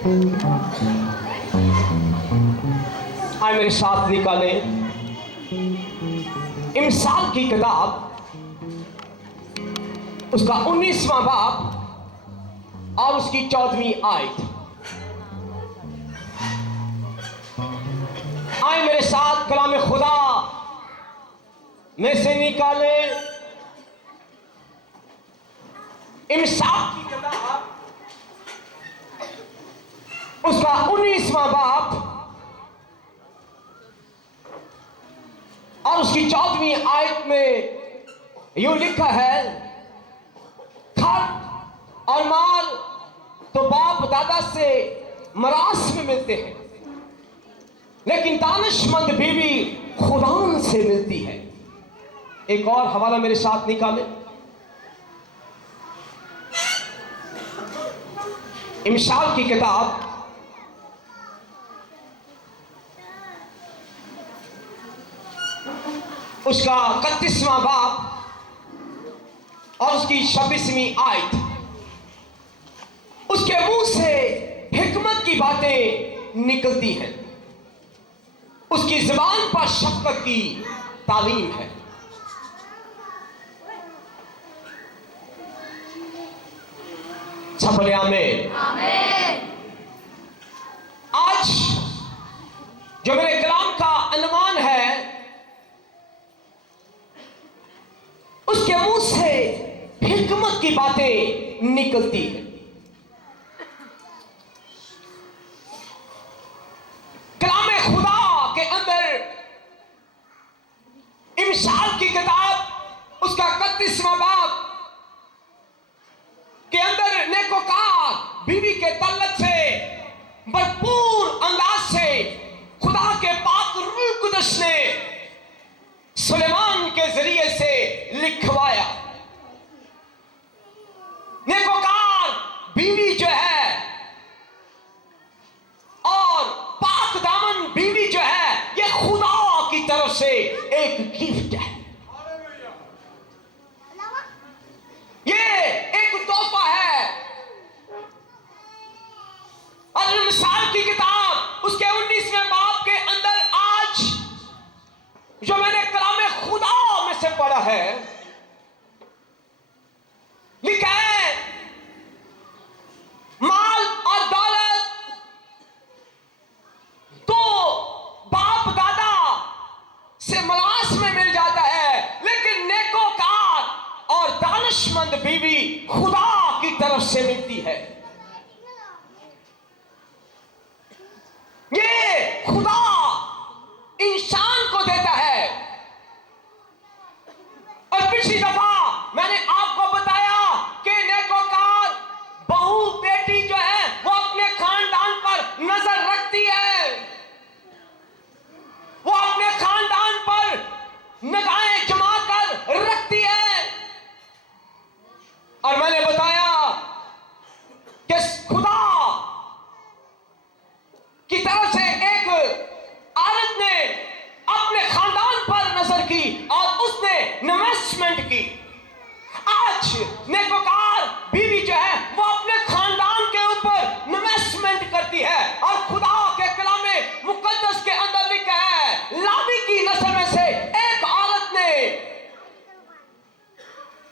आए मेरे साथ निकाले इमसाल की किताब, उसका 19वां बाब और उसकी 14वीं आयत। आए मेरे साथ कलाम खुदा में से निकाले इमसाल की किताब, उसका 19वां बाब और उसकी 14वीं आयत में यूं लिखा है, खत और माल तो बाप दादा से मरास में मिलते हैं, लेकिन दानिशमंद बीवी खुदा से मिलती है। एक और हवाला मेरे साथ निकाले, इमसाल की किताब, उसका 31वां बाब और उसकी 26वीं आयत। उसके मुंह से हिकमत की बातें निकलती हैं, उसकी जुबान पर शफकत की तालीम है। सब आमीन। आज जो मेरे कलाम का अनुमान है, उसके मुंह से हिकमत की बातें निकलती हैं। कलाम खुदा के अंदर इमसाल की किताब, उसका 31वां बाब के अंदर नेकोकार बीवी के तल्लत से भरपूर अंदाज से खुदा के पाक रूह कुदस ने सुलेमान के जरिए से लिखवाया। नेकोकार बीवी जो है और पाक दामन बीवी जो है, ये खुदा की तरफ से एक गिफ्ट है, ये एक तोहफा है। और मिसाल की किताब उसके 19वें बाब के अंदर आज जो मैंने कलाम खुदा में से पढ़ा है, लिखा है, माल और दौलत तो बाप दादा से मलास में मिल जाता है, लेकिन नेकोकार और दानिशमंद बीवी खुदा की तरफ से मिलती है। ये खुदा इंसान को देता है। और पिछली दफा मैंने आपको बताया कि नेकोकार बहू बेटी जो है वो अपने खानदान पर नजर रखती है, वो अपने खानदान पर निगाहें जमा कर रखती है। और मैंने बताया कि खुदा की तरफ से एक औरत ने अपने खानदान पर नजर की और उसने इन्वेस्टमेंट की। आज नेकोकार बीवी जो है वो अपने खानदान के ऊपर इन्वेस्टमेंट करती है। और खुदा के कलामे मुकद्दस के अंदर लिखा है, लावी की नस्ल में से एक औरत ने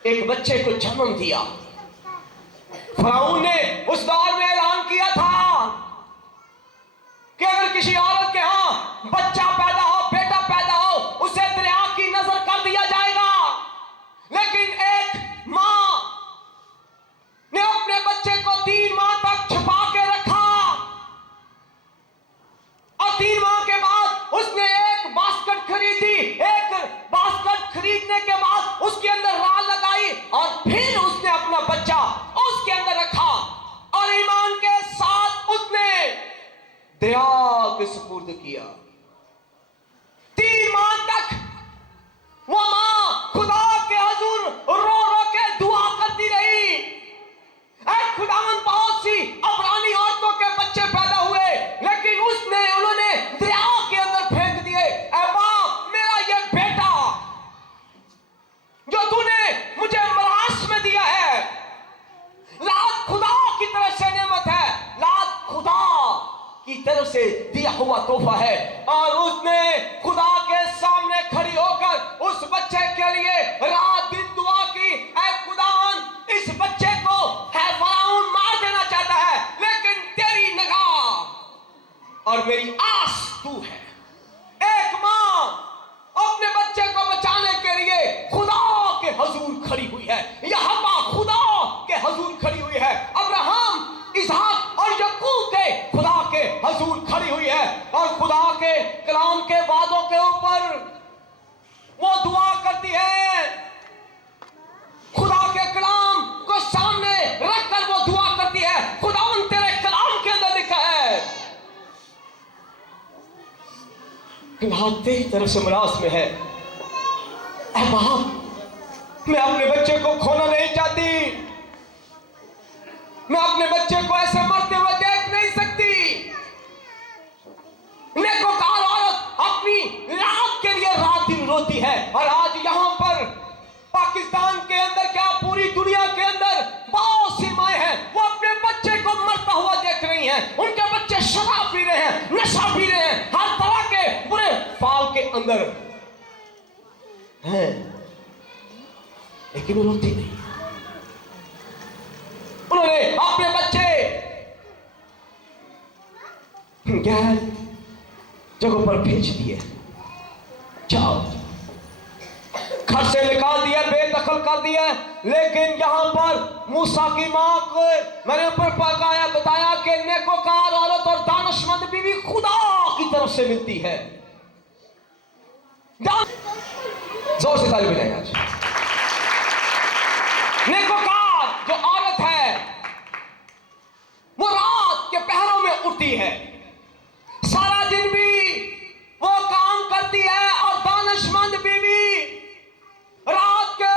एक बच्चे को जन्म दिया। फराउन ने उस दौर में ऐलान किया था कि अगर किसी औरत के यहां बच्चा पैदा हो, बेटा पैदा हो, उसे दरिया की नजर कर दिया जाएगा। लेकिन एक मां ने अपने बच्चे को 3 माह तक छुपा के रखा और 3 माह के बाद उसने एक बास्केट खरीदी। एक बास्केट खरीदने के बाद उसके अंदर राल लगाई और फिर उसने अपना बच्चा उसके अंदर रखा और ईमान के साथ उसने दरिया के सुपुर्द किया। 3 माह तक वो मां खुदा के हुजूर रो रो के दुआ करती रही। ऐ खुदावंद, बहुत सी अबरानी औरतों के बच्चे पैदा हुए, लेकिन उन्होंने दरिया के अंदर फेंक दिए। ऐ बाप, मेरा ये बेटा जो तूने मुझे मरास में दिया है, लाद खुदा की तरफ से नेमत है, लाद खुदा की तरफ से दिया हुआ तोहफा है। और उसने खुदा के सामने खड़ी होकर उस बच्चे के लिए रात दिन दुआ की, ऐ खुदावंद इस बच्चे को है फराउन मार देना चाहता है, लेकिन तेरी निगाह और मेरी आस तू है। एक मां अपने बच्चे को बचाने के लिए खुदा के हुजूर खड़ी हुई है, यहोवा खुदा के हुजूर खड़ी हुई है, अब्राहम इसहाक और याकूब के खुदा के हुजूर खड़ी हुई है। और खुदा के कलाम के वादों के ऊपर वो दुआ करती है, खुदा के कलाम को सामने रखकर वो दुआ करती है। खुदावंद तेरे कलाम के अंदर लिखा है, कलाम तेरी तरफ से मुराद में है, ऐ बाप मैं अपने बच्चे को खोना नहीं चाहती, मैं अपने बच्चे को ऐसे मरते हुए देख नहीं सकती। नेकोकार औरत अपनी लाभ के लिए रात दिन रोती है। और आज यहां पर पाकिस्तान के अंदर क्या पूरी दुनिया के अंदर बहुत सी माएं हैं, वो अपने बच्चे को मरता हुआ देख रही हैं, उनके बच्चे शराब पी रहे हैं, नशा पी रहे हैं, हर तरह के बुरे फाल के अंदर हैं, लेकिन वो रोती नहीं। उन्होंने अपने बच्चे गैर जगहों पर भेज दिए, जाओ घर से निकाल दिया, बेदखल कर दिया। लेकिन यहां पर मूसा की मां को मैंने ऊपर बताया कि नेकोकार औरत और दानिशमंद बीवी खुदा की तरफ से मिलती है। जोर से ताली बजाएं आज। नेकोकार जो औरत है वो रात के पहरों में उठती है, सारा दिन भी वो काम करती है। और दानिशमंद बीवी रात के,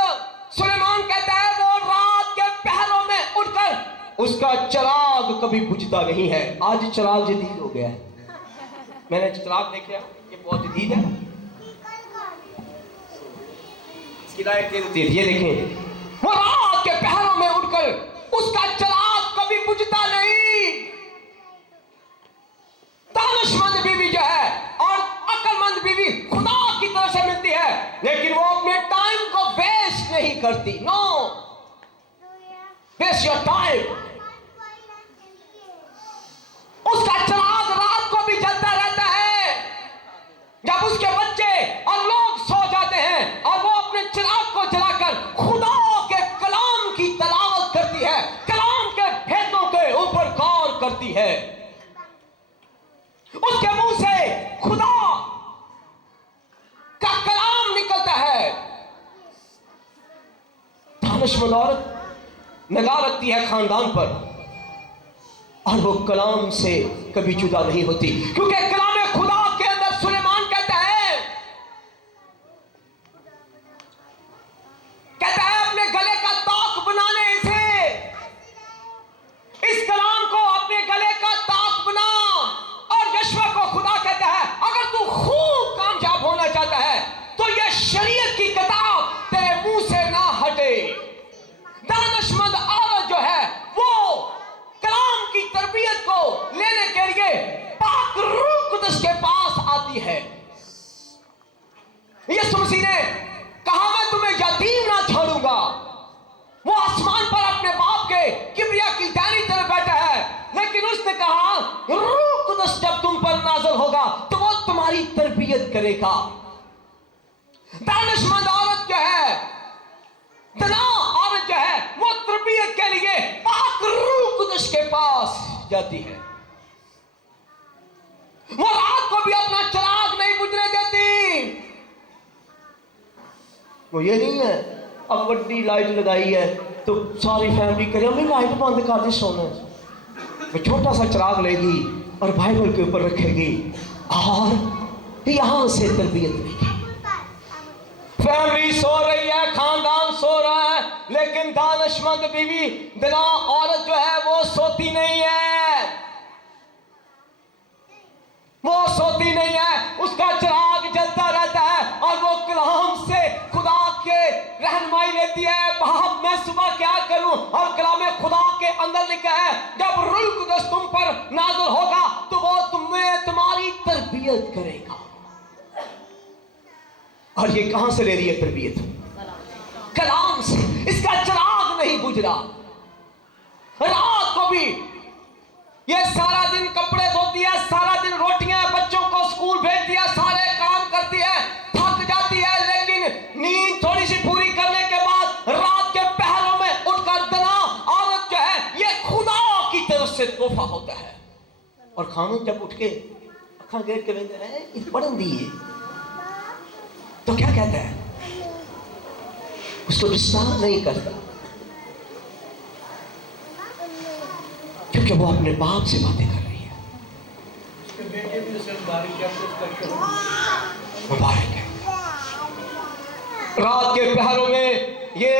सुलेमान कहता है वो रात के पहरों में उठकर उसका चिराग कभी बुझता नहीं है। आज चिराग जदीद हो गया है, मैंने चिराग देखा, ये बहुत जदीद है, इसकी लाइट तेज होती है। ये देखें, वो रात के पहरों में उठकर उसका चिराग कभी बुझता नहीं। दानिशमंद बीवी जो है और अक्लमंद बीवी खुदा की तरफ से मिलती है, लेकिन वो अपने टाइम को वेस्ट नहीं करती। No waste your time. उसका चिराग रात को भी जलता रहता है, जब उसके बच्चे और लोग सो जाते हैं, और वो अपने चिराग को जलाकर खुदा के कलाम की तलावत करती है, कलाम के भेदों के ऊपर गौर करती है। उसके मुंह से खुदा का कलाम निकलता है। दानिशमंद औरत निगाह रखती है खानदान पर, और वो कलाम से कभी जुदा नहीं होती, क्योंकि कलाम खुदा के अंदर सुलेमान कहता है अपने गले का ताक बनाने से, इस कलाम को अपने गले का ताक बना। और यशवा को खुदा कहता है अगर तू खूब कामयाब होना चाहता है तो ये शरीयत की किताब तेरे मुंह से ना हटे। दानिशमंद औरत जो है वो कलाम की तरबियत को लेने के लिए पाक रूह कुदस के पास आती है। यीशु मसीह ने कहा मैं तुम्हें यतीम ना छोड़ूंगा। वो आसमान पर अपने बाप के किबरिया की दाहिनी तरफ बैठा है, लेकिन उसने कहा रूह कुदस जब तुम पर नाज़िल होगा तो वो तुम्हारी तरबियत करेगा। दानिशमंद औरत जो है, दना औरत जो है, वो तरबियत के लिए पाक रूह कुदस के पास जाती है। वो रात को भी अपना चिराग नहीं बुझने देती। वो ये नहीं है अब बड़ी लाइट लगाई है तो सारी फैमिली करे हमें लाइट बंद कर दे सोना। वो छोटा सा चिराग लेगी और बाइबल के ऊपर रखेगी और यहां से तरबियत लेगी। फैमिली सो रही है, खानदान सो रहा है, लेकिन दानिशमंद बीवी दना औरत जो है वो सोती नहीं है, वो सोती नहीं है। उसका चिराग जलता रहता है और वो कलाम से खुदा के रहनुमाई लेती है। बाप मैं सुबह क्या करूं? और कलाम खुदा के अंदर लिखा है जब रूह कुदस तुम पर नाज़िल होगा तो वो तरबियत करेगा। और ये कहां से ले रही है तरबियत? कलाम से। इसका चिराग नहीं बुझ रहा। रात को भी ये सारा दिन कपड़े धोती है, सारा दिन रोटियां बच्चों को स्कूल भेज दिया, सारे काम करती है, थक जाती है, लेकिन नींद थोड़ी सी पूरी करने के बाद रात के पहरों में उठकर दना औरत जो है ये खुदा की तरफ से तोहफा होता है। और खामन जब उठ के अखा गेट के लेते हैं इस पढ़न दी है तो क्या कहता है? उसको डिस्टर्ब नहीं करता, क्योंकि वो अपने बाप से बातें कर रही है। मुबारक है। रात के पहरों में ये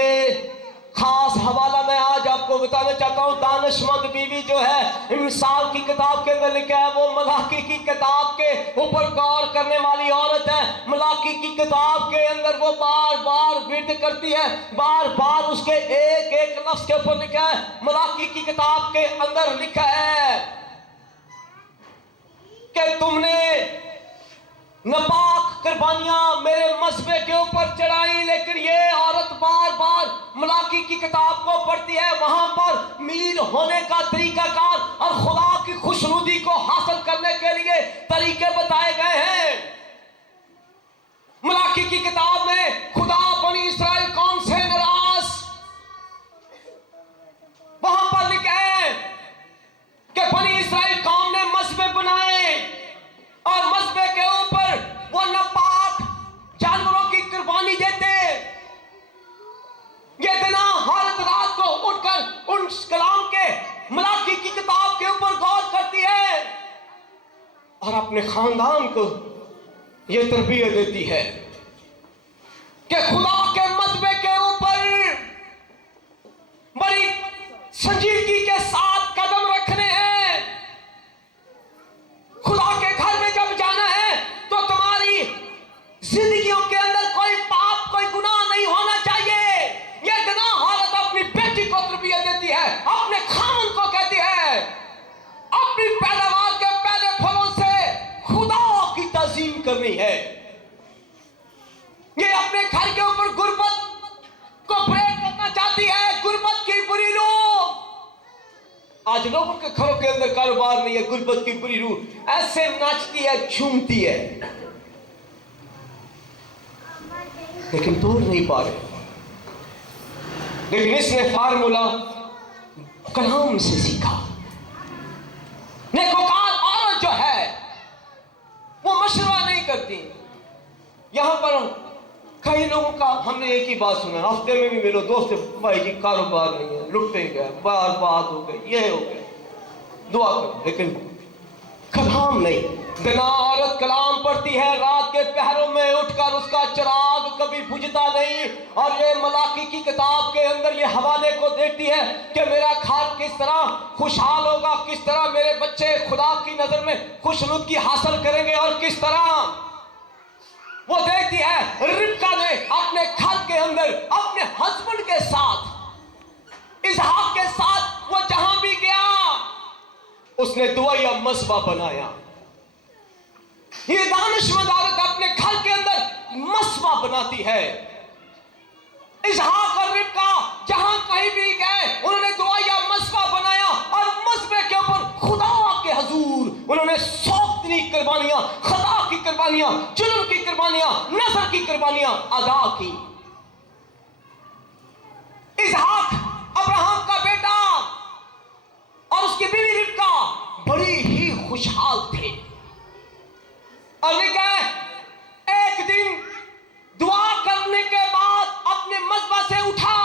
खास हवाला मैं आज आपको बताना चाहता हूं। दानिशमंद बीवी जो है इंसाफ की किताब के अंदर लिखा है, वो मलाकी की किताब के ऊपर गौर करने वाली औरत है। मलाकी की किताब के अंदर वो बार बार विर्द करती है, बार बार उसके एक एक लफ्ज के ऊपर लिखा है। मलाकी की किताब के अंदर लिखा है कि तुमने नापाक कुर्बानियां मेरे मसबे के ऊपर चढ़ाई, लेकिन ये औरत बार बार मलाकी की किताब को पढ़ती है। वहां पर मीर होने का तरीकाकार और खुदा की खुशनुदी को हासिल करने के लिए तरीके बताए गए हैं। मलाकी की किताब में खुदा बनी इस्राएल कौम से नाराज, वहां पर लिखा है कि बनी इस्राएल कौम ने मसबे बनाए और मसबे के ऊपर वो नापाक जानवरों की कुर्बानी देते। ये दिन औरत रात को उठकर उन कलाम के मलाकी की किताब के ऊपर गौर करती है और अपने खानदान को ये तरबियत देती है कि खुदा के मसबे के ऊपर बड़ी संजीदगी के साथ कदम रखने हैं। खुदा के घर में जब जाना है तो तुम्हारी जिंदगियों के अंदर कोई पाप, कोई गुनाह नहीं होना चाहिए। यह गुनाह औरत अपनी बेटी को तरबियत देती है, अपने खामन को कहती है अपनी पैदावार के पहले फलों से खुदा की ताज़ीम करनी है। ये अपने घर के ऊपर गुर्बत को ब्रेक करना चाहती है, गुर्बत की बुरी रूह। आज लोगों के घरों के अंदर कारोबार नहीं है, गुर्बत की बुरी रूह ऐसे नाचती है, झूमती है, लेकिन तोड़ नहीं पा रहे। लेकिन इसने फार्मूला कलाम से सीखा। नेकोकार औरत जो है वो मशवरा नहीं करती। यहां पर कई लोगों का हमने एक ही बात सुना, हफ्ते में भी मिलो दोस्त, भाई जी कारोबार नहीं है, लुटे गए, बार बात हो गई, ये हो गए, दुआ करो। लेकिन कलाम नहीं। बिना औरत कलाम पढ़ती है, रात के पहरों में उठकर उसका चिराग कभी बुझता नहीं। और ये मलाकी की किताब के अंदर ये हवाले को देखती है कि मेरा घर किस तरह खुशहाल होगा, किस तरह मेरे बच्चे खुदा की नजर में खुशनुदगी हासिल करेंगे, और किस तरह वो देखती है रिबका ने अपने घर के अंदर अपने हस्बैंड के साथ, इसहाक के साथ, वो जहां भी गया उसने दुआया मसबा बनाया। ये दानिशमंद औरत अपने घर के अंदर मसबा बनाती है। इसहाक और रिबका जहां कहीं भी गए उन्होंने दुआया मसबा बनाया और मसबे के ऊपर खुदा के हुजूर उन्होंने 100 कुर्बानियां, खता की कुर्बानियां, जुल्म की कुर्बानियां, नजर की कुर्बानियां अदा की। इसहाक अब्राहम का बेटा और उसकी बीवी रिबका बड़ी ही खुशहाल थे। और एक दिन दुआ करने के बाद अपने मसबा से उठा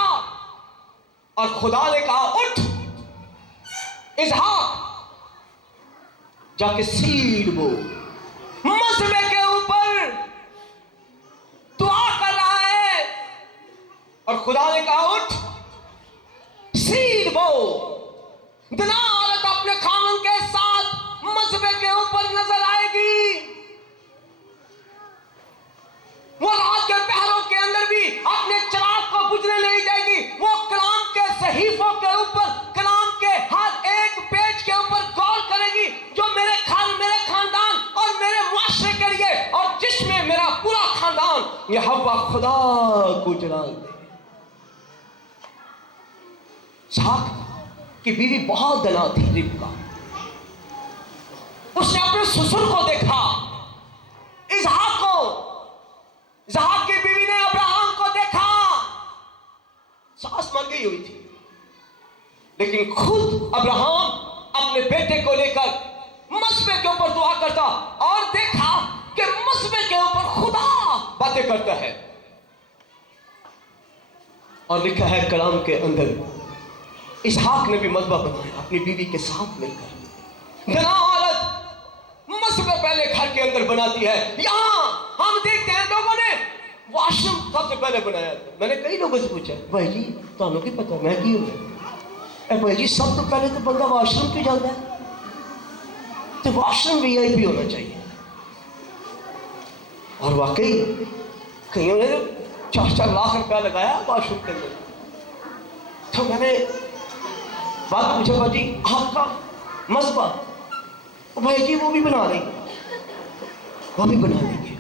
और खुदा ने कहा उठ इसहाक, जाके सीड बो। मसबे के ऊपर दुआ कर रहा है और खुदा ने कहा उठ सीड बो। बिना औरत अपने खामन के साथ मसबे के ऊपर नजर आएगी। वो रात के पहरों के अंदर भी अपने चिराग को बुझने नहीं जाएगी। वो कलाम के सहीफों के ऊपर, कलाम के हर एक पेज के ऊपर गौर करेगी जो मेरे खानदान और मेरे मुआशरे ये हव्वा खुदा को जलाल दे। इसहाक की बीवी बहुत दना थी रिबका। उसने अपने ससुर को देखा, इसहाक को। इसहाक की बीवी ने अब्राहम को देखा। सास मर गई हुई थी, लेकिन खुद अब्राहम अपने बेटे को लेकर मसबे के ऊपर दुआ करता और देखा कि मसबे के ऊपर खुदा बातें करता है। और लिखा है कलाम के अंदर, इसहाक ने भी मसबा बनाया अपनी बीवी के साथ मिलकर। दना औरत मसबे पहले घर के अंदर बनाती है। यहां हम देखते हैं लोगों ने वाशरूम सबसे पहले बनाया। मैंने कई लोगों से पूछा, भाई जी तुहानू की पता मैं की हूं? भाई जी सब तो पहले तो बंदा वाशरूम क्यों जाता है? तो वाशरूम वीआईपी होना चाहिए। और वाकई कईयों ने 4-4 लाख रुपया लगाया वाशरूम के अंदर। तो मैंने बात पूछा, भाई जी आपका मसबा? भाई जी वो भी बना देंगे, वो भी बना देंगे।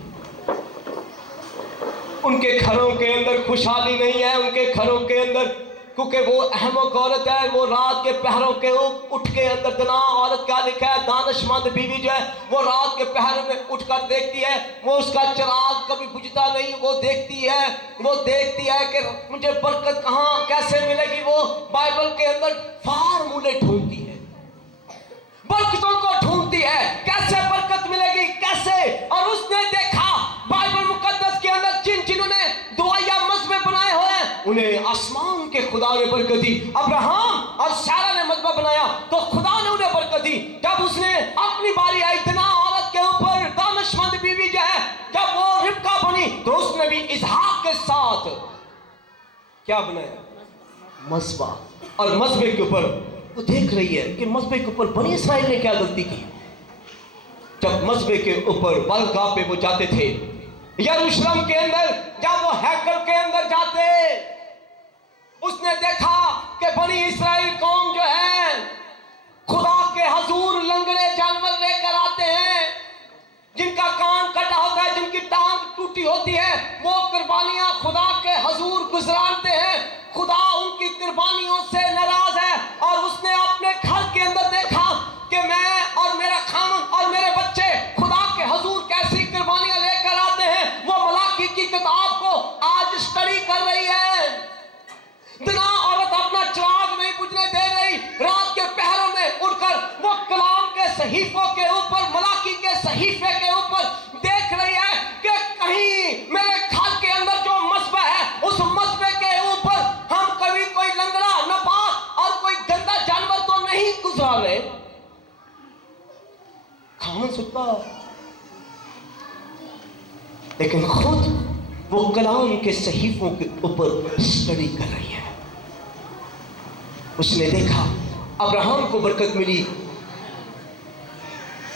उनके घरों के अंदर खुशहाली नहीं है, उनके घरों के अंदर, क्योंकि वो अहमक औरत है। वो रात के पहरों के उठ के अंदर दना औरत, क्या लिखा है, दानिशमंद बीवी जो है वो रात के पहरों में उठकर देखती है। वो उसका चिराग कभी बुझता नहीं, वो देखती है कि मुझे बरकत कहाँ कैसे मिलेगी। वो बाइबल के अंदर फार्मूले ढूंढती है, बरकतों को ढूंढती है, कैसे बरकत मिलेगी कैसे। और उसने देखा बाइबल मुकद्दस के अंदर जिन्होंने दुआया मसबे बनाए हुए हैं, उन्हें आसमान के खुदा ने बरकत दी। अब्राहम और सारा ने मसबा बनाया तो खुदा ने उन्हें बरकत दी। जब उसने अपनी बारी आई दना औरत के ऊपर, दानिशमंद बीवी जो है, जब वो रिबका बनी तो उसने भी इसहाक के साथ क्या बनाया? मसबा। और मसबे के ऊपर वो देख रही है कि मसबे के ऊपर बनी इसराइल ने क्या गलती की। जब मसबे के ऊपर बलगाह पे वो जाते थे यरूशलेम के अंदर, जब वो हैकल के अंदर जाते, उसने देखा कि बनी इसराइल कौम जो है खुदा के हजूर लंगड़े जानवर लेकर आते हैं, जिनका कान कटा होता है, जिनकी टांग टूटी होती है, वो कुर्बानियां खुदा के हजूर गुजराते हैं। खुदा उनकी कुर्बानियों से नाराज है। और उसने अपने घर के अंदर देखा कि मैं और मेरा खामन और मेरे बच्चे खुदा के हजूर कैसी कुर्बानियां लेकर आते हैं। वो मलाकी की किताब को आज स्टडी कर रही है। दना औरत अपना चिराग नहीं बुझने दे रही, रात के पहरों में उठकर वो कलाम के सहीफों के ऊपर, मलाकी के सहीफे के ऊपर देख रही है कि कहीं मेरे घर के अंदर जो मसबा है, उस मसबे के ऊपर हम कभी कोई लंगड़ा, नापाक और कोई गंदा जानवर तो नहीं गुजार रहे। खामन सुनता, लेकिन खुद वो कलाम के सहीफों के ऊपर स्टडी कर रही है। उसने देखा अब्राहम को बरकत मिली,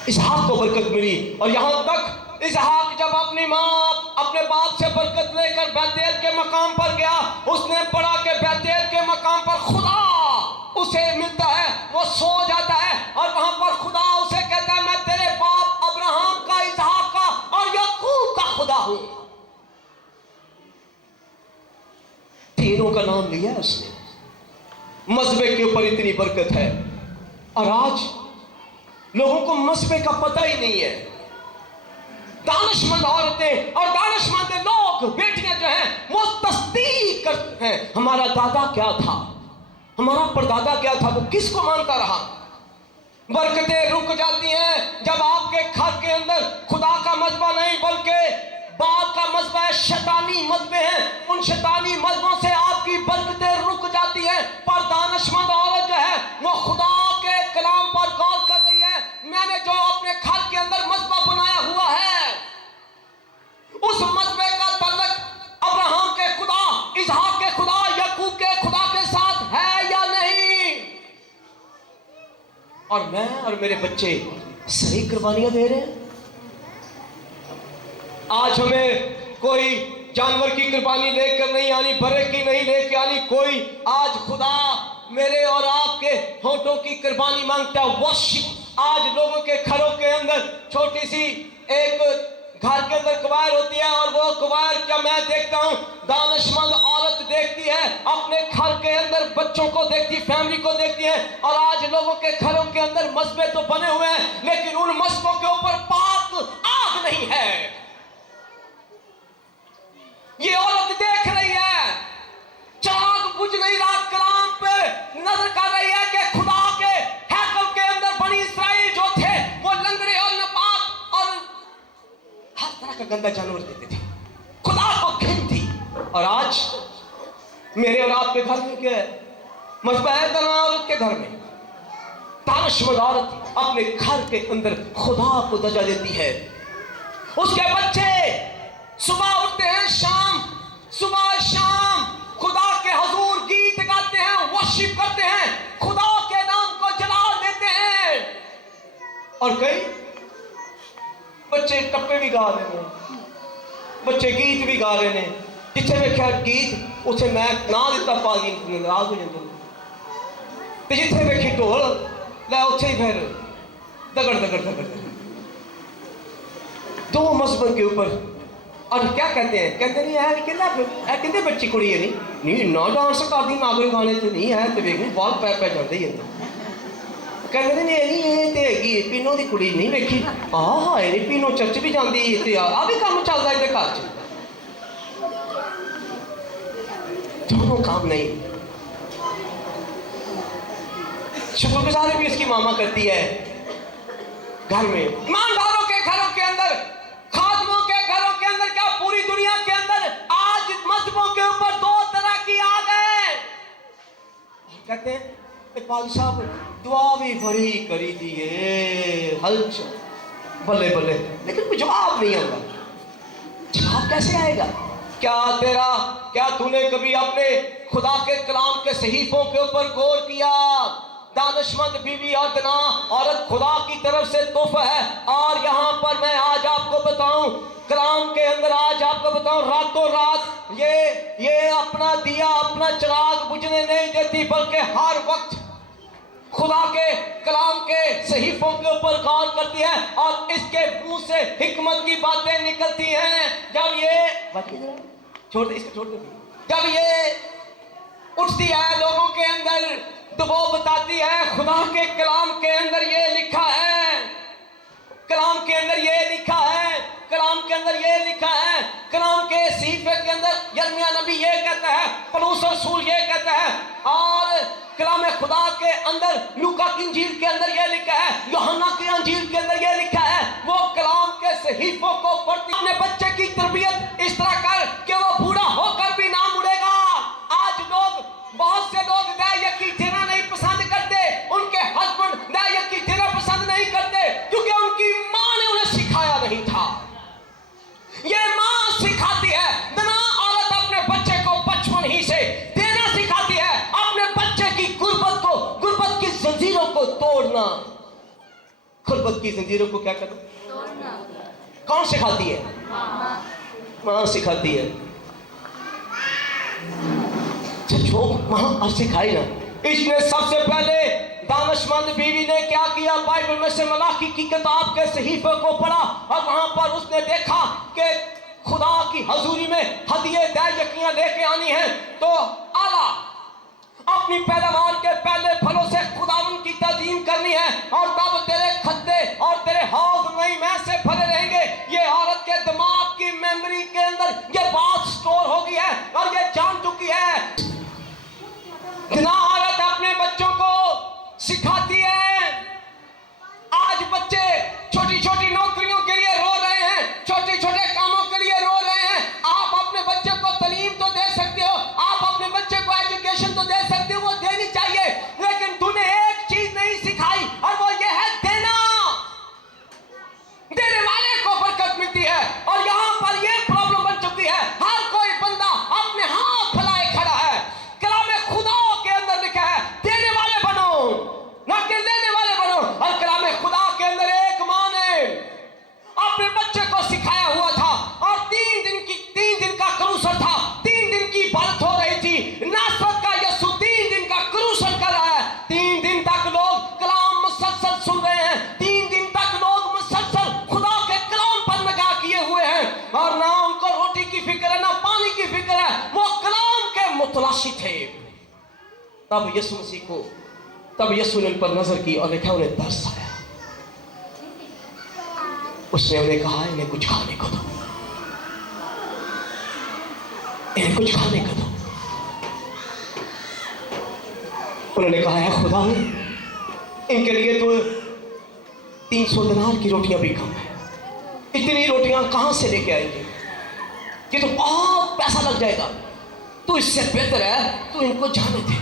इसहाक को बरकत मिली, और यहां तक इसहाक जब अपनी मां अपने बाप से बरकत लेकर बैतेल के मकाम पर गया, उसने पढ़ा कि बैतेल के मकाम पर खुदा उसे मिलता है। वो सो जाता है और वहां पर खुदा उसे कहता है, मैं तेरे बाप अब्राहम का, इसहाक का और याकूब का खुदा हूं। तीनों का नाम लिया उसने। मसबे के ऊपर इतनी बरकत है, और आज लोगों को मसबे का पता ही नहीं है। दानिशमंद औरतें और दानिशमंद लोग, बेटियां जो हैं, वो तस्दीक करते हैं हमारा दादा क्या था, हमारा परदादा क्या था, वो किसको मानता रहा। बरकतें रुक जाती हैं जब आपके घर के अंदर खुदा का मसबा नहीं बल्कि बाप का मसबा है, शैतानी मसबे हैं। उन शैतानी मसबों से आपकी बरकतें रुक जाती हैं। पर दानिशमंद औरत जो है वो खुदा के कलाम पर गौर कर रही है। मैंने जो अपने घर के अंदर मसबा बनाया हुआ है, उस मसबे का तल्लुक अब्राहम के खुदा, इसहाक के खुदा, याकूब के खुदा के साथ है या नहीं। और मैं और मेरे बच्चे सही कुर्बानियां दे रहे हैं। आज हमें कोई जानवर की कुर्बानी लेकर नहीं आनी, बरे की नहीं लेकर आनी कोई। आज खुदा मेरे और आपके होठों की कुर्बानी मांगता है, वर्शिप। आज लोगों के घरों के अंदर छोटी सी एक घर के अंदर कवायर होती है, और वो कवायर क्या मैं देखता हूँ, दानिशमंद औरत देखती है, अपने घर के अंदर बच्चों को देखती, फैमिली को देखती है। और आज लोगों के घरों के अंदर मसबे तो बने हुए हैं, लेकिन उन मसबों के ऊपर पाक आग नहीं है। ये औरत देख रही है, चाक बुझ नहीं रहा, कलाम पे नजर कर रही है कि खुदा के हैकल के अंदर बनी इस्राइल जो थे वो लंगड़े और नापाक और हर तरह का गंदा जानवर देते थे, खुदा को घिन थी। और आज मेरे और आपके घर में क्या है? मसबा है दना औरत के घर में। दानिशमंद औरत अपने घर के अंदर खुदा को दर्जा देती है। उसके बच्चे सुबह उठते हैं, सुबह शाम खुदा के हुजूर गीत गाते हैं, वर्शिप करते हैं, खुदा के नाम को जलाल देते हैं। और कई बच्चे टप्पे भी गा रहे हैं, बच्चे गीत भी गा रहे हैं। जिथे वेख्या गीत उसे मैं ना दिता पागी नाराज हो जाते, जिथे वेखी ढोल लै उथे ही फिर दगड़ दगड़ दगड़। दो मजहब के ऊपर और क्या कहते हैं, कहते नहीं है कहते बच्ची कुड़ी है नहीं ना डांस करती ना कोई गाने तो नहीं है, तो वेखनी बहुत पै जाते ही कहते नहीं ये तो हैगी पीनो की कुड़ी नहीं वेखी, है नहीं पीनो चर्च भी जाती, आ भी काम चलता है घर च, दोनों काम नहीं। शुक्रगुजारी भी इसकी मामा करती है घर में। ईमानदारों के घरों के अंदर, खादमों के घरों के अंदर, क्या पूरी दुनिया के अंदर आज मजहबों के ऊपर दो तरह की आग है। कहते हैं इकबाल साहब दुआ भी बड़ी करी थी हलचल बल्ले बल्ले, लेकिन कोई जवाब नहीं आएगा। जवाब कैसे आएगा? क्या तूने कभी अपने खुदा के कलाम के सहीफों के ऊपर गौर किया? दानिशमंद बीवी और दना औरत खुदा की तरफ से तोहफा है। और यहाँ पर मैं आज आपको बताऊं, कलाम के अंदर आज आपको बताऊं, रातों रात ये अपना दिया, अपना चिराग बुझने नहीं देती, बल्कि हर वक्त खुदा के कलाम के सहीफों के ऊपर गौर करती है और इसके मुंह से हिकमत की बातें निकलती हैं। जब ये छोड़ दे, जब ये उठती है लोगों के अंदर, तो वो बताती है खुदा के कलाम के अंदर ये लिखा है, कलाम के अंदर ये लिखा है, कलाम के अंदर ये लिखा है। कलाम के सीफे के अंदर यिर्मयाह नबी ये कहता है, पौलुस रसूल ये कहता है, और कलाम खुदा के अंदर लूका की इंजील के अंदर ये लिखा है, यूहन्ना की इंजील के अंदर ये लिखा है। वो कलाम के सहीफों को पढ़ती, अपने बच्चे की तरबियत इस तरह कर कि वो बूढ़ा होकर भी ना मुड़ेगा। आज बहुत से लोग दायक की देना नहीं पसंद करते, उनके हस्बैंड दायक की देना पसंद नहीं करते, क्योंकि उनकी मां ने उन्हें सिखाया नहीं था। ये मां सिखाती है। दना औरत अपने बच्चे को बचपन ही से देना सिखाती है, अपने बच्चे की गुर्बत की जंजीरों को तोड़ना। गुर्बत की जंजीरों को क्या करना? तोड़ना। कौन सिखाती है? मां सिखाती है। जो मां सिखाई ना, इसने सबसे पहले दानिशमंद बीवी ने क्या किया? बाइबल में से मलाकी की किताब के सहीफे को पढ़ा और वहां पर उसने देखा कि खुदा की हजूरी में हदिये दायकियां लेके आनी है, तो आला अपनी पैदावार के पहले फलों से खुदावन की ताज़ीम करनी है, और तब तेरे खद्दे और तेरे हौज नई में से भरे रहेंगे। ये औरत के दिमाग की मेमोरी के अंदर ये बात स्टोर हो गई है और ये जान चुकी है। दना औरत अपने बच्चों को सिखाती है। आज बच्चे छोटी छोटी नौकरियों के लिए रो रहे हैं, छोटे छोटे कामों के लिए रो रहे हैं। आप अपने बच्चे को तालीम तो दे सकते हो, आप अपने बच्चे को एजुकेशन तो दे सकते हो, वो देनी चाहिए, लेकिन तूने एक चीज नहीं सिखाई और वो ये है देना। देने वाले को बरकत मिलती है, और यहाँ पर ये प्रॉब्लम बन चुकी है। हर कोई बंदा अपने हाथ फैलाए खड़ा है। कलाम खुदा के अंदर लिखा है देने वाले बनो, ना अविनाशी थे। तब यीशु मसीह को, तब यीशु ने उन पर नजर की और देखा उन्हें तरस आया। उसने उन्हें कहा, इन्हें कुछ खाने को दो, इन्हें कुछ खाने को दो। उन्होंने कहा, है खुदा, इनके लिए तो 300 दिनार की रोटियां भी कम है, इतनी रोटियां कहां से लेके आएंगे, ये तो बहुत पैसा लग जाएगा। तो इससे बेहतर है तो इनको जाने दे,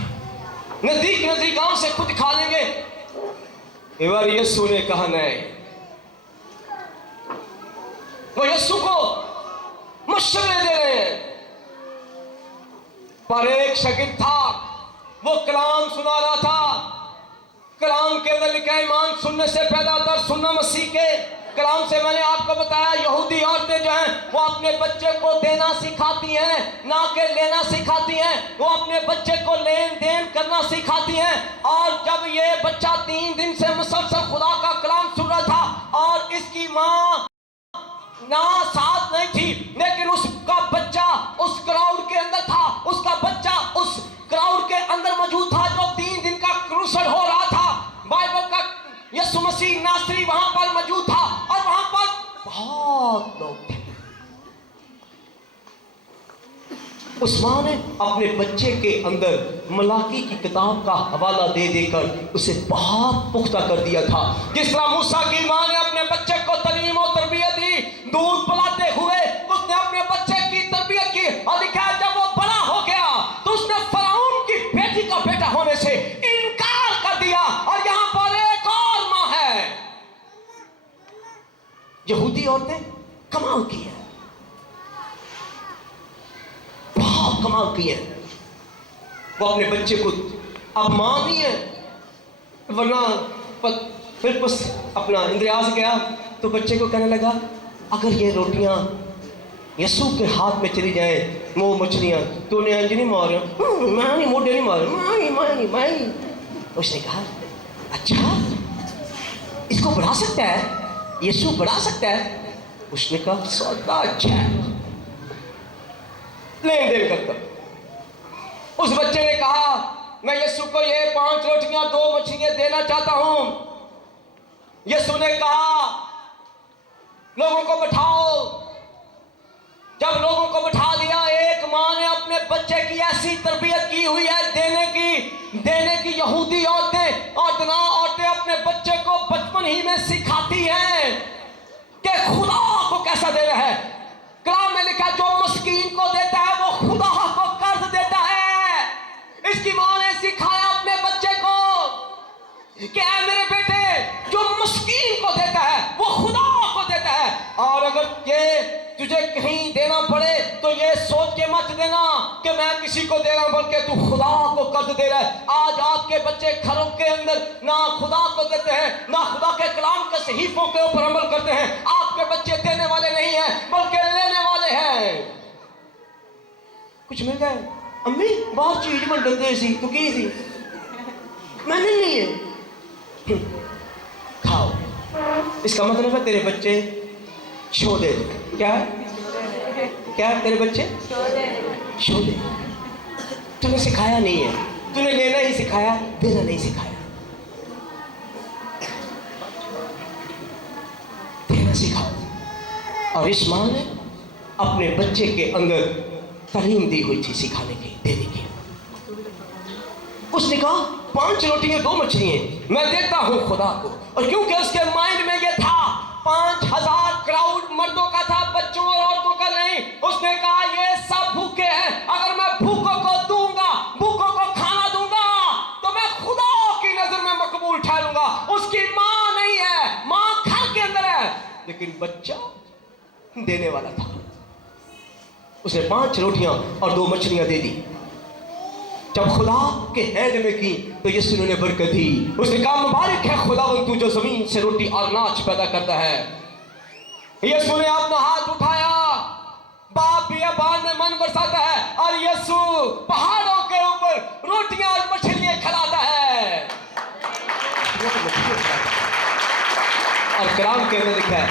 नजदीक गांव से खुद खा लेंगे। एक बार यीशु ने कहा, नहीं। वो यीशु को मशवरे दे रहे हैं, पर एक शागिर्द था, वो कलाम सुना रहा था। कलाम के अंदर लिखा है, ईमान सुनने से पैदा होता है, सुनना मसीह के कलाम से। मैंने आपको बताया, यहूदी औरतें जो हैं वो अपने बच्चे को देना सिखाती हैं, ना कि लेना सिखाती हैं। वो अपने बच्चे को लेन देन करना सिखाती हैं। और जब ये बच्चा 3 दिन से मुसलसल खुदा का कलाम सुन रहा था और इसकी माँ ना साथ नहीं थी, लेकिन उसका बच्चा उस क्राउड के अंदर था, उसका बच्चा उस क्राउड के अंदर मौजूद था जो 3 दिन का क्रूसल हो रहा था। बाइबल का यीशु मसीह नासरी वहां पर मौजूद था और वहां पर बहुत लोग थे। उस मां ने अपने बच्चे के अंदर मलाकी की किताब का हवाला दे देकर उसे बहुत पुख्ता कर दिया था। जिस तरह मूसा की मां ने अपने बच्चे को तालीम और तरबियत दी, दूध पिलाते हुए उसने अपने बच्चे की तरबियत की। और लिखा है, जब वो बड़ा हो गया तो उसने फराउन की बेटी का बेटा होने से इनकार कर दिया। और यहां पर एक और मां है। यहूदी औरतें कमाल की है, बहुत कमाल की है। वो अपने बच्चे को, अब मां नहीं है, वरना फिर बस अपना इंद्रियाज गया तो बच्चे को कहने लगा, अगर ये रोटियां यीशु के हाथ में चली जाए, वो मछलियां, तो उन्हें अंज नहीं मार, मैं नहीं, मोटे नहीं मार, मैं। उसने कहा, अच्छा इसको बढ़ा सकता है, यीशु बढ़ा सकता है। उसने कहा, सौदा अच्छा है, लेन देन करता। उस बच्चे ने कहा, मैं यीशु को ये 5 रोटियां 2 मछलियां देना चाहता हूं। यीशु ने कहा, लोगों को बिठाओ। जब लोगों को बिठा दिया, एक मां ने अपने बच्चे की ऐसी तरबियत की हुई है देने की यहूदी औरतें अपने बच्चे को बचपन ही में सिखाती हैं कि खुदा को कैसा देना है। कलाम में लिखा, जो मस्कीन को देता है वो खुदा को कर्ज देता है। इसकी मां ने सिखाया अपने बच्चे को कि ऐ मेरे बेटे, जो मस्कीन को देता है वो खुदा को देता है। और अगर ये तुझे कहीं देना पड़े तो ये सोच के मत देना कि मैं किसी को दे रहा हूं, बल्कि तू खुदा को कर्ज दे रहा है। आज आपके बच्चे घरों के अंदर ना खुदा को देते हैं, ना खुदा के कलाम के सहीफों के ऊपर अमल करते हैं। आपके बच्चे देने वाले नहीं हैं, बल्कि लेने वाले हैं। कुछ मिल जाए, अम्मी बहुत चीज बन दे सी तो की सी, मैंने नहीं है, खाओ। इसका मतलब है तेरे बच्चे शोधे। क्या क्या तेरे बच्चे शोधे। तूने सिखाया नहीं है, तूने लेना ही सिखाया, देना नहीं सिखाया। देना सिखाओ। और इस मां ने अपने बच्चे के अंदर तालीम दी हुई थी सिखाने की, देने की। उसने कहा, 5 रोटियां 2 मछलियां मैं देता हूं खुदा को। और क्योंकि उसके माइंड में यह था, 5000 क्राउड मर्दों का था, बच्चों और औरतों का नहीं। उसने कहा, ये सब भूखे हैं, अगर मैं भूखों को दूंगा, भूखों को खाना दूंगा, तो मैं खुदा की नजर में मकबूल ठहरूंगा। उसकी मां नहीं है, मां घर के अंदर है, लेकिन बच्चा देने वाला था। उसने 5 रोटियां और 2 मछलियां दे दी। जब खुदा के हैंड में की तो यीशु ने बरकत दी। उसने कहा, मुबारक है खुदावंद तू जो जमीन से रोटी और अनाज पैदा करता है। यीशु ने अपना हाथ उठाया, बाप बियाबान में मन बरसाता है, और यीशु पहाड़ों के ऊपर रोटियां और मछलियां खिलाता है। और कलाम के अंदर लिखा है,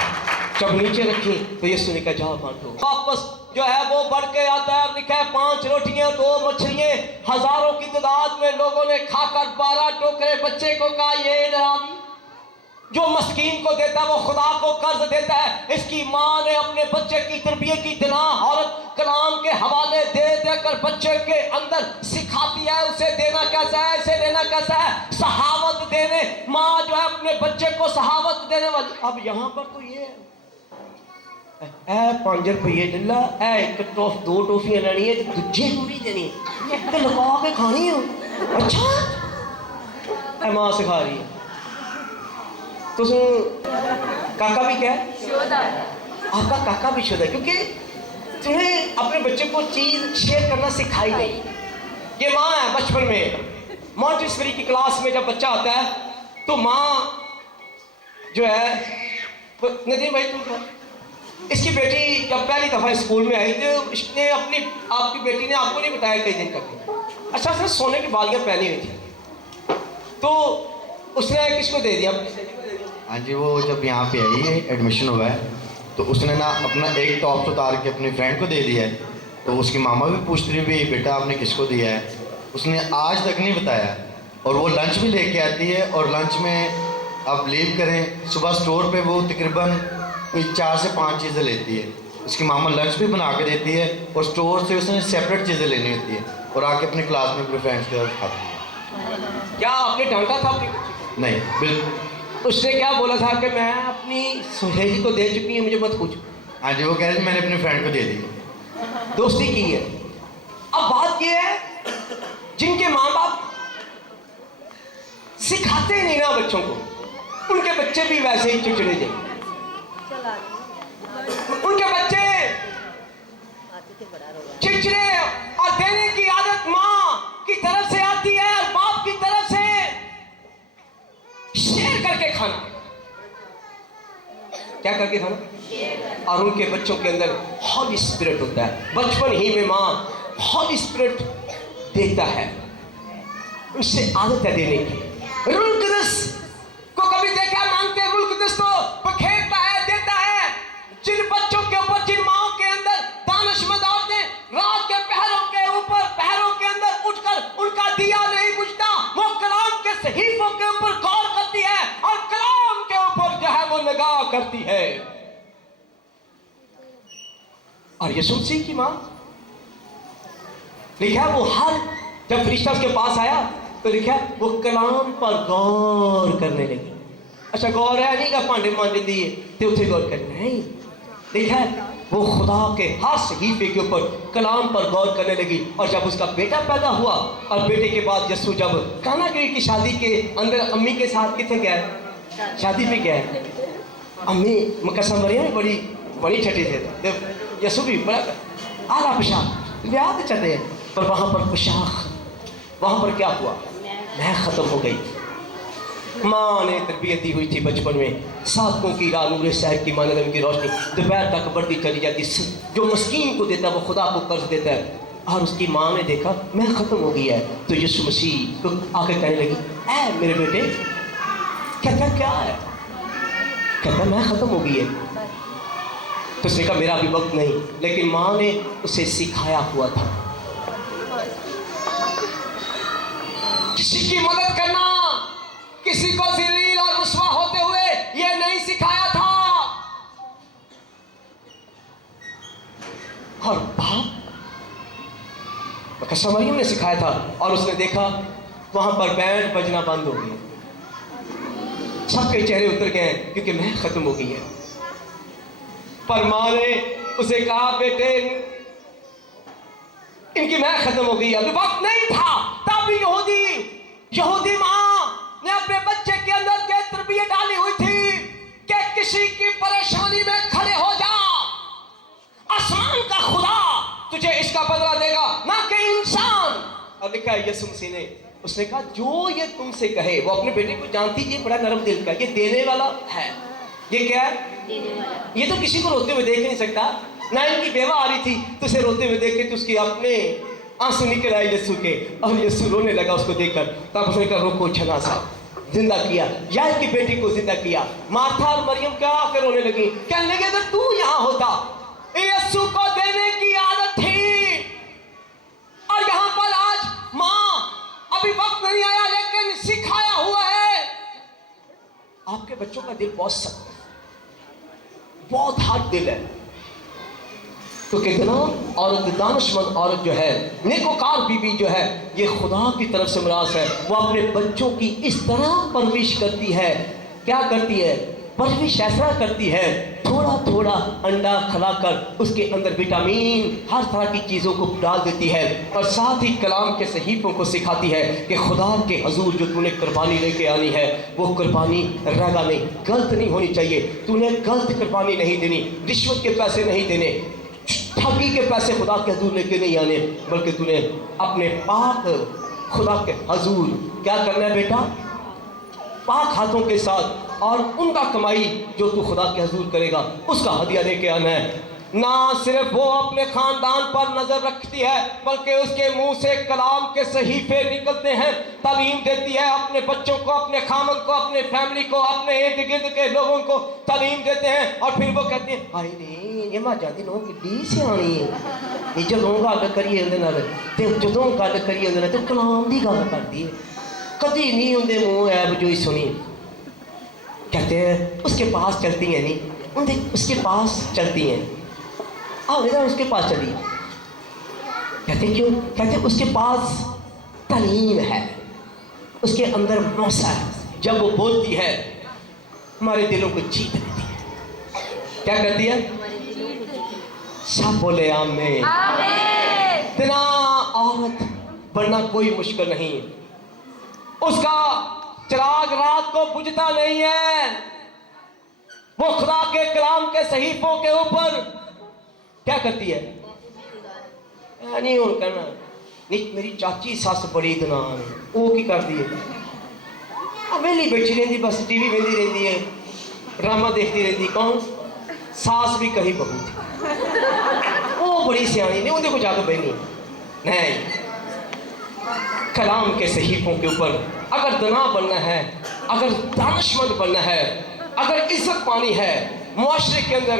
जब नीचे रखी तो यीशु ने कहा जाओ बांटो। वापस जो है वो बढ़ के आता है, लिखा है 5 रोटियां 2 मछलियां, हजारों की तादाद में लोगों ने खाकर 12 टोकरे बच्चे को कहा ये इनामी। जो मस्कीन को देता है वो खुदा को कर्ज देता है। इसकी माँ ने अपने बच्चे की तरबियत की इतना औरत कलाम के हवाले दे देकर बच्चे के अंदर सिखाती है उसे देना कैसा है, इसे देना कैसा है, सहावत देने। माँ जो है अपने बच्चे को सहावत देने वाली। अब यहाँ पर तो ये है 5 रुपये ला, एक 2 टॉफियां लेनी है तो दूजे को भी देनी है, तो लगा के खानी हो। अच्छा माँ सिखा रही है। तो काका भी क्या है, आपका काका भी शुद्ध है, क्योंकि तुम्हें अपने बच्चे को चीज शेयर करना सिखाई नहीं। ये माँ है बचपन में मॉन्टेसरी की क्लास में जब बच्चा आता है तो माँ जो है, नदीम भाई तुम, इसकी बेटी जब पहली दफा स्कूल में आई तो इसने आपकी बेटी ने आपको नहीं बताया कई दिन तक। अच्छा उसने सोने की बालियां पहनी हुई थी तो उसने किसको दे दिया? हाँ जी, वो जब यहाँ पे आई है एडमिशन हुआ है तो उसने ना अपना एक टॉप उतार के अपनी फ्रेंड को दे दिया है। तो उसकी मामा भी पूछती रही भी बेटा आपने किसको दिया है, उसने आज तक नहीं बताया। और वो लंच भी लेके आती है और लंच में आप बिलीव करें सुबह स्टोर पे वो तकरीबन 4 से 5 चीज़ें लेती है। उसकी मामा लंच भी बना के देती है और स्टोर से उसने सेपरेट चीज़ें लेनी होती है और आके अपने क्लास में अपने फ्रेंड्स के साथ खाती है। क्या आपने डांटा था अपनी? नहीं, बिल्कुल। उसने क्या बोला था कि मैं अपनी सहेली को दे चुकी हूँ, मुझे मत पूछो। हाँ जी, वो कह रही थी मैंने अपनी फ्रेंड को दे दी, दोस्ती की है। अब बात ये है जिनके माँ बाप सिखाते नहीं ना बच्चों को, उनके बच्चे भी वैसे ही चिड़चिड़े जाए। उनके बच्चे चिड़चिड़े और देने की आदत माँ की तरफ से आती है और बाप की तरफ से शेयर करके खाना। क्या करके खाना? और उनके बच्चों के अंदर हॉली स्पिरिट होता है। बचपन ही में माँ हॉली स्पिरिट देता है, उससे आदत है देने की। रूल कुदस को कभी देखा मांगते हैं? रूल कुदस तो बखेरता है, देता है। जिन बच्चों के ऊपर, जिन माओ के अंदर दानिशमंद औरतें रात के पहरों के अंदर उठकर उनका दिया नहीं बुझता, वो कलाम के सहीफों के ऊपर गौर करती है और कलाम के ऊपर जो है वो निगाह करती है। और यीशु मसीह की मां लिखा वो जब फरिश्ता उसके पास आया तो लिखा वो कलाम पर गौर करने लगी। अच्छा गौर है नहीं का भांडे मांज दिए तो उसे गौर करना नहीं, लिखा वो खुदा के हर सहीफे के ऊपर कलाम पर गौर करने लगी। और जब उसका बेटा पैदा हुआ और बेटे के बाद यीशु जब काना की शादी के अंदर अम्मी के साथ कितने गया है, शादी पे गया है, अम्मी कसम मरियम बड़ी छठी थे, यीशु भी बड़ा आला पोशाक ब्याह तो चलते हैं, पर वहाँ पर पोशाक वहाँ पर क्या हुआ, मैं ख़त्म हो गई। माँ ने तरबियत दी हुई थी बचपन में, सातों की राह नूर शहर की मानदम की रोशनी दोपहर तक बढ़ती चली जाती। जो मस्कीन को देता है वो खुदा को कर्ज देता है। और उसकी माँ ने देखा मैं ख़त्म हो गई है तो यीशु मसीह को आकर कहने लगी ऐ मेरे बेटे, कहता क्या है, कहता मैं ख़त्म हो गई है। तो उसने कहा मेरा भी वक्त नहीं, लेकिन माँ ने उसे सिखाया हुआ था किसी की मदद करना, किसी को ज़लील और रुस्वा होते हुए ये नहीं सिखाया था। और बाप कसम मरियम ने सिखाया था। और उसने देखा वहां पर बैंड बजना बंद हो गया, सबके चेहरे उतर गए क्योंकि मैं खत्म हो गई है। पर माँ ने उसे कहा बेटे इनकी मैं खत्म हो गई, अभी वक्त नहीं था। तब यहूदी माँ ने अपने बच्चे के अंदर क्या तरबियत डाली हुई थी कि किसी की परेशानी में खड़े हो जा, आसमान का खुदा तुझे इसका बदला देगा, ना कि इंसान। और लिखा है यीशु मसीह ने, उसने कहा जो ये तुमसे कहे, वो अपने बेटे को जानती है बड़ा नरम दिल का, ये देने वाला है। ये क्या है? देने वाला। ये तो किसी को रोते हुए देख नहीं सकता। ना इनकी बेवा आ रही थी तो उसे रोते हुए देख के तो उसके अपने आंसू निकल आए यीशु के, और यीशु रोने लगा उसको देखकर। तब उसने कहा रोको छना साहब, जिंदा किया, याद की बेटी को जिंदा किया। मार्था और मरियम क्या आकर रोने लगी, कहने लगे अगर तू यहां होता, यीशु को देने की आदत थी, और यहां पर आज मां अभी वक्त नहीं आया लेकिन सिखाया हुआ है। आपके बच्चों का दिल बहुत सख्त है, बहुत हार्ड दिल है। तो कितना औरत, दानिशमंद औरत जो है, नेकोकार बीवी जो है, ये खुदा की तरफ से मुराद है। वो अपने बच्चों की इस तरह परवरिश करती है। क्या करती है? परवरिश ऐसा करती है, थोड़ा थोड़ा अंडा खिलाकर उसके अंदर विटामिन, हर तरह की चीज़ों को डाल देती है, और साथ ही कलाम के सहीफों को सिखाती है कि खुदा के हजूर जो तूने कुर्बानी लेके आनी है, वो कुर्बानी रगा नहीं, गलत नहीं होनी चाहिए। तूने गलत कुर्बानी नहीं देनी, रिश्वत के पैसे नहीं देने, ठगी के पैसे खुदा के हजूर लेके नहीं आने, बल्कि तूने अपने पाक खुदा के हजूर क्या करना है बेटा? पाक हाथों के साथ, और उनका कमाई जो तू खुदा के हजूर करेगा उसका हदिया लेके आना है। ना सिर्फ वो अपने खानदान पर नजर रखती है, बल्कि उसके मुंह से कलाम के सहीफे निकलते हैं। तालीम देती है अपने बच्चों को, अपने खामन को, अपने फैमिली को, अपने इर्द गिर्द के लोगों को तालीम देते हैं। और फिर वो कहते हैं हाय रे ये मां जाती लोग किड्डी सियाणी है, ये जदों गल करिए उहदे नाल ते जदों गल करिए उहदे नाल ते कलाम दी गल करदी है, कदी नहीं उहदे मुंह ऐब जोई सुनी। कहते हैं उसके पास चलती हैं, नहीं उसके पास चलती हैं, आओ इधर उसके पास चलिए। कहते क्यों? कहते उसके पास तालीम है, उसके अंदर मौसा है, जब वो बोलती है हमारे दिलों को जीत लेती है। क्या करती है? सब बोले आमीन। इतना औरत बनना कोई मुश्किल नहीं, उसका चिराग रात को बुझता नहीं है। वो खुदा के कलाम के सहीफों के ऊपर क्या करती है? नहीं हो कहना नहीं, मेरी चाची सस बड़ी दनान, वो की करती है? वेली बैठी रहती, बस टीवी वेंदी रहती है, ड्रामा देखती रहती। कौन? सास भी कही बहू थी, वो बड़ी सियाणी नहीं, उनके को जाकर बहनी नहीं। कलाम के सहीफों के ऊपर अगर दना बनना है, अगर दानिशमंद बनना है, अगर इज्जत पानी है मुआशरे के अंदर,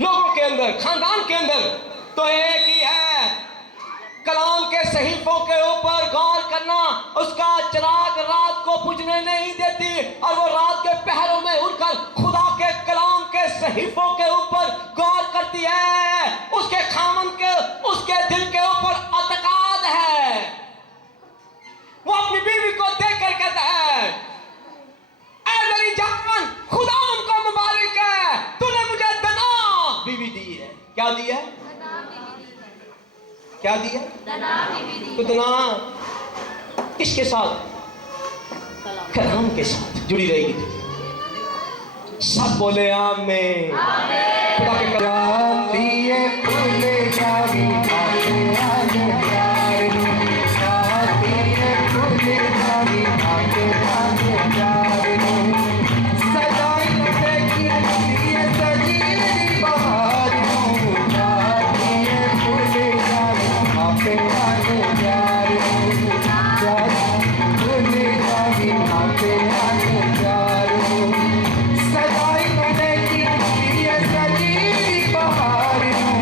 लोगों के अंदर, खानदान के अंदर, तो एक ही है, कलाम के सहीफों के ऊपर गौर करना। उसका चिराग रात को बुझने नहीं देती, और वो रात के पहरों में उठकर खुदा के कलाम के सहीफों के ऊपर गौर करती है। उसके खामन के, उसके दिल के ऊपर अतकाद है। वो अपनी बीवी को देख कर कहता है ऐ मेरी जान, खुदा उनको मुबारक है, तूने मुझे दना बीवी दी है। क्या दी है? क्या दी है? तो दना किसके साथ? कलाम के साथ जुड़ी रहेगी। सब बोले आमीन। खुदा के कलाम दिए फूले जावी आगे आगे प्यार नु, दिए फूले जावी आगे आगे प्यार नु, सजाई लगे दिए सजी बहार नु, दिए फूले जावी आगे आगे प्यार नु, फूले जावी आगे आगे प्यार नु, सजाई लगे दिए सजी बहार नु,